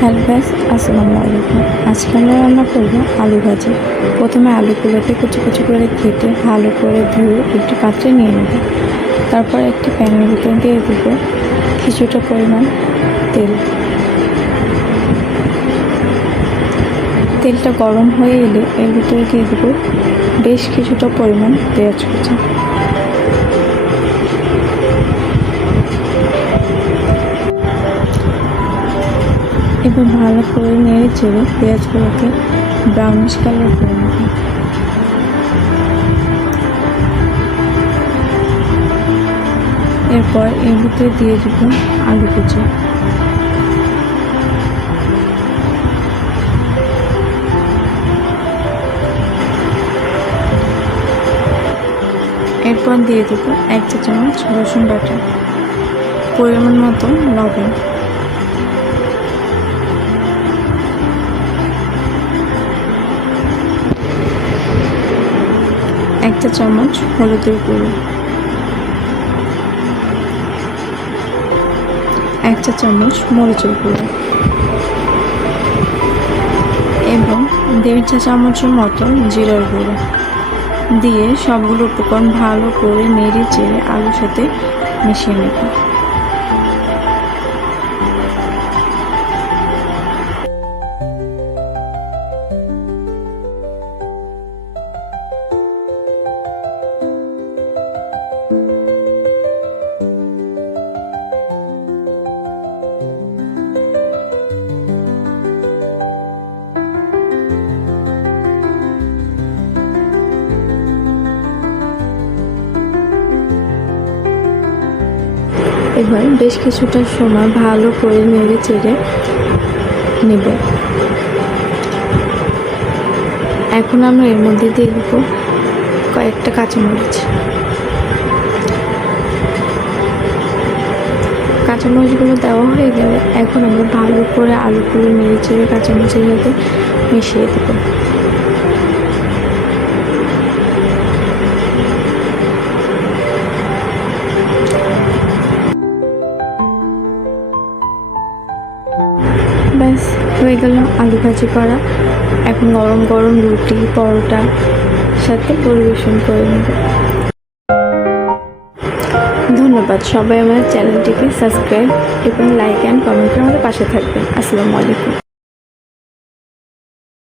Hello guys আসসালামু আলাইকুম। আজকে আমরা রান্না করব আলু ভাজি। প্রথমে আলুগুলোকে কুচি কুচি করে কেটে ভালো করে ধুয়ে একটি পাত্রে নিয়ে নেব। তারপর একটি প্যানের ভিতরে দিয়ে দেবো কিছুটা পরিমাণ তেল। তেলটা গরম হয়ে এলে এর ভিতরে দিয়ে দেবো বেশ কিছুটা পরিমাণ পেঁয়াজ কুচি। এবার ভালো করে নেড়ে চেড়ে পেঁয়াজগুলোকে ব্রাউনিশ কালার করে নেব। এরপর এর ভিতরে দিয়ে দেব আলু কুচি। এরপর দিয়ে দেবো এক চা চামচ রসুন বাটা। পরিমাণ মতো লবণ। চা চামচ হলুদের গুঁড়ো। এক চা চামচ মরিচের গুঁড়ো। এবং দেড় চা চামচের মতো জিরার গুঁড়ো। দিয়ে সবগুলো উপকরণ ভালো করে নেড়ে চেড়ে আলুর সাথে মিশিয়ে নেব। এবার বেশ কিছুটা সময় ভালো করে নেড়ে চেড়ে নেব। এখন আমরা এর মধ্যে দিয়ে দেব কয়েকটা কাঁচামরিচ। কাঁচামরিচগুলো দেওয়া হয়ে গেলে এখন আমরা ভালো করে আলুগুলো নেড়ে চেড়ে কাঁচামরিচের সাথে মিশিয়ে দেবো। ব্যাস, হয়ে গেল আলু ভাজি করা। এখন গরম গরম রুটি, পরোটা, সাথে পরিবেশন করে নেব। ধন্যবাদ সবাই আমার চ্যানেলটিকে সাবস্ক্রাইব এবং লাইক অ্যান্ড কমেন্ট করে আমাদের পাশে থাকবেন। আসসালামু আলাইকুম।